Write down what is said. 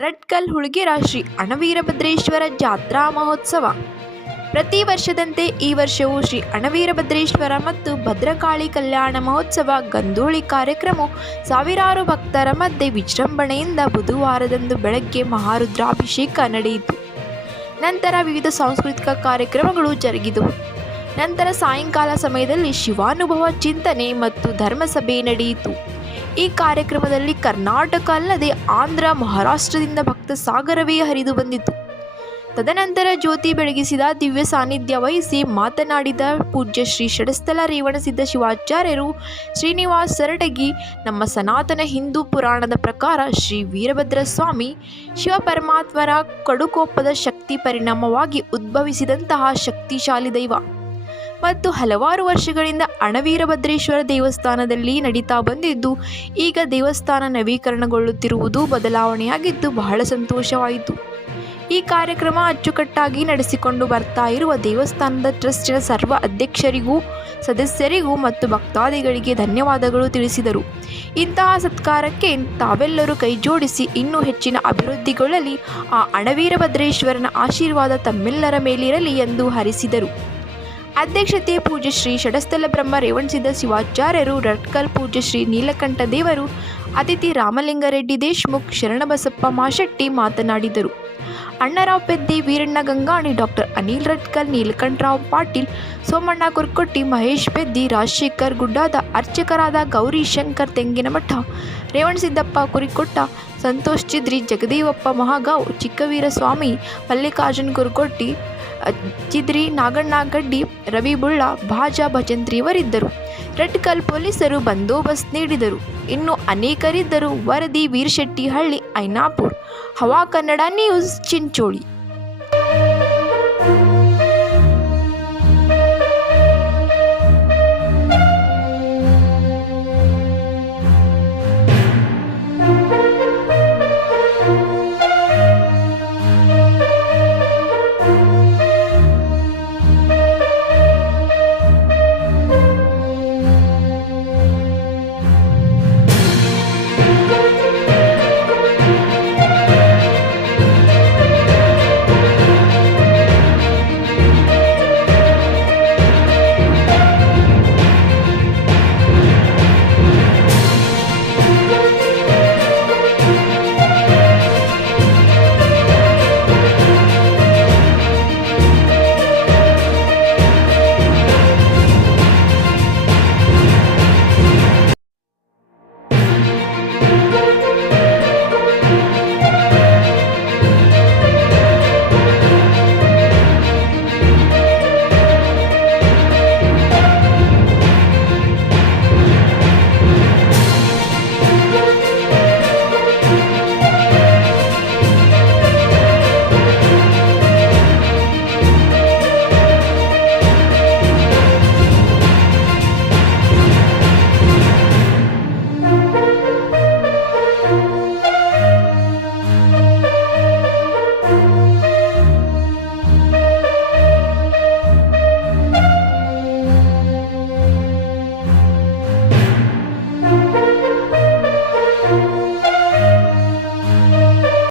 ರಟ್ಕಲ್ ಹುಡುಗಿರ ಶ್ರೀ ಅಣವೀರಭದ್ರೇಶ್ವರ ಜಾತ್ರಾ ಮಹೋತ್ಸವ. ಪ್ರತಿ ವರ್ಷದಂತೆ ಈ ವರ್ಷವೂ ಶ್ರೀ ಅಣವೀರಭದ್ರೇಶ್ವರ ಮತ್ತು ಭದ್ರಕಾಳಿ ಕಲ್ಯಾಣ ಮಹೋತ್ಸವ ಗಂಧೋಳಿ ಕಾರ್ಯಕ್ರಮವು ಸಾವಿರಾರು ಭಕ್ತರ ಮಧ್ಯೆ ವಿಜೃಂಭಣೆಯಿಂದ ಬುಧವಾರದಂದು ಬೆಳಗ್ಗೆ ಮಹಾರುದ್ರಾಭಿಷೇಕ ನಡೆಯಿತು. ನಂತರ ವಿವಿಧ ಸಾಂಸ್ಕೃತಿಕ ಕಾರ್ಯಕ್ರಮಗಳು ಜರುಗಿದವು. ನಂತರ ಸಾಯಂಕಾಲ ಸಮಯದಲ್ಲಿ ಶಿವಾನುಭವ ಚಿಂತನೆ ಮತ್ತು ಧರ್ಮಸಭೆ ನಡೆಯಿತು. ಈ ಕಾರ್ಯಕ್ರಮದಲ್ಲಿ ಕರ್ನಾಟಕ ಅಲ್ಲದೆ ಆಂಧ್ರ, ಮಹಾರಾಷ್ಟ್ರದಿಂದ ಭಕ್ತ ಸಾಗರವೇ ಹರಿದು ಬಂದಿತು. ತದನಂತರ ಜ್ಯೋತಿ ಬೆಳಗಿಸಿದ ದಿವ್ಯ ಸಾನ್ನಿಧ್ಯ ವಹಿಸಿ ಮಾತನಾಡಿದ ಪೂಜ್ಯ ಶ್ರೀ ಷಡಸ್ಥಲ ರೇವಣಸಿದ್ಧ ಶಿವಾಚಾರ್ಯರು ಶ್ರೀನಿವಾಸ ಸರಟಗಿ, ನಮ್ಮ ಸನಾತನ ಹಿಂದೂ ಪುರಾಣದ ಪ್ರಕಾರ ಶ್ರೀ ವೀರಭದ್ರ ಸ್ವಾಮಿ ಶಿವಪರಮಾತ್ಮರ ಕಡುಕೋಪದ ಶಕ್ತಿ ಪರಿಣಾಮವಾಗಿ ಉದ್ಭವಿಸಿದಂತಹ ಶಕ್ತಿಶಾಲಿ ದೈವ ಮತ್ತು ಹಲವಾರು ವರ್ಷಗಳಿಂದ ಅಣವೀರಭದ್ರೇಶ್ವರ ದೇವಸ್ಥಾನದಲ್ಲಿ ನಡೀತಾ ಬಂದಿದ್ದು, ಈಗ ದೇವಸ್ಥಾನ ನವೀಕರಣಗೊಳ್ಳುತ್ತಿರುವುದು ಬದಲಾವಣೆಯಾಗಿದ್ದು ಬಹಳ ಸಂತೋಷವಾಯಿತು. ಈ ಕಾರ್ಯಕ್ರಮ ಅಚ್ಚುಕಟ್ಟಾಗಿ ನಡೆಸಿಕೊಂಡು ಬರ್ತಾ ಇರುವ ದೇವಸ್ಥಾನದ ಟ್ರಸ್ಟಿನ ಸರ್ವ ಅಧ್ಯಕ್ಷರಿಗೂ, ಸದಸ್ಯರಿಗೂ ಮತ್ತು ಭಕ್ತಾದಿಗಳಿಗೆ ಧನ್ಯವಾದಗಳು ತಿಳಿಸಿದರು. ಇಂತಹ ಸತ್ಕಾರಕ್ಕೆ ತಾವೆಲ್ಲರೂ ಕೈಜೋಡಿಸಿ ಇನ್ನೂ ಹೆಚ್ಚಿನ ಅಭಿವೃದ್ಧಿಗೊಳ್ಳಲಿ, ಆ ಅಣವೀರಭದ್ರೇಶ್ವರನ ಆಶೀರ್ವಾದ ತಮ್ಮೆಲ್ಲರ ಮೇಲಿರಲಿ ಎಂದು ಹರಿಸಿದರು. ಅಧ್ಯಕ್ಷತೆ ಪೂಜ್ಯ ಶ್ರೀ ಷಡಸ್ಥಲ ಬ್ರಹ್ಮ ರೇವಣಸಿದ್ಧ ಶಿವಾಚಾರ್ಯರು, ರಟ್ಕಲ್ ಪೂಜ್ಯ ಶ್ರೀ ನೀಲಕಂಠ ದೇವರು, ಅತಿಥಿ ರಾಮಲಿಂಗಾರೆಡ್ಡಿ ದೇಶ್ಮುಖ್, ಶರಣಬಸಪ್ಪ ಮಾಶೆಟ್ಟಿ ಮಾತನಾಡಿದರು. ಅಣ್ಣರಾವ್ ಪೆದ್ದಿ, ವೀರಣ್ಣ ಗಂಗಾಣಿ, ಡಾಕ್ಟರ್ ಅನಿಲ್ ರಟ್ಕಲ್, ನೀಲಕಂಠರಾವ್ ಪಾಟೀಲ್, ಸೋಮಣ್ಣ ಕುರ್ಕೊಟ್ಟಿ, ಮಹೇಶ್ ಪೆದ್ದಿ, ರಾಜಶೇಖರ್ ಗುಡ್ಡಾದ, ಅರ್ಚಕರಾದ ಗೌರಿ ಶಂಕರ್ ತೆಂಗಿನಮಠ, ರೇವಣಸಿದ್ದಪ್ಪ ಕುರಿಕೊಟ್ಟ, ಸಂತೋಷ್ ಚಿದ್ರಿ, ಜಗದೇವಪ್ಪ ಮಹಾಗಾವ್, ಚಿಕ್ಕವೀರ ಸ್ವಾಮಿ, ಮಲ್ಲಿಕಾರ್ಜುನ್ ಕುರ್ಕೊಟ್ಟಿ ಚಿದ್ರಿ, ನಾಗಣ್ಣ ಗಡ್ಡಿ, ರವಿ ಬುಳ್ಳ, ಭಾಜಾ ಭಜಂತ್ರಿಯವರಿದ್ದರು. ರಟ್ಕಲ್ ಪೊಲೀಸರು ಬಂದೋಬಸ್ತ್ ನೀಡಿದರು. ಇನ್ನು ಅನೇಕರಿದ್ದರು. ವರದಿ ವೀರಶೆಟ್ಟಿ ಹಳ್ಳಿ, ಐನಾಪುರ್. ಹವಾ ಕನ್ನಡ ನ್ಯೂಸ್, ಚಿಂಚೋಳಿ.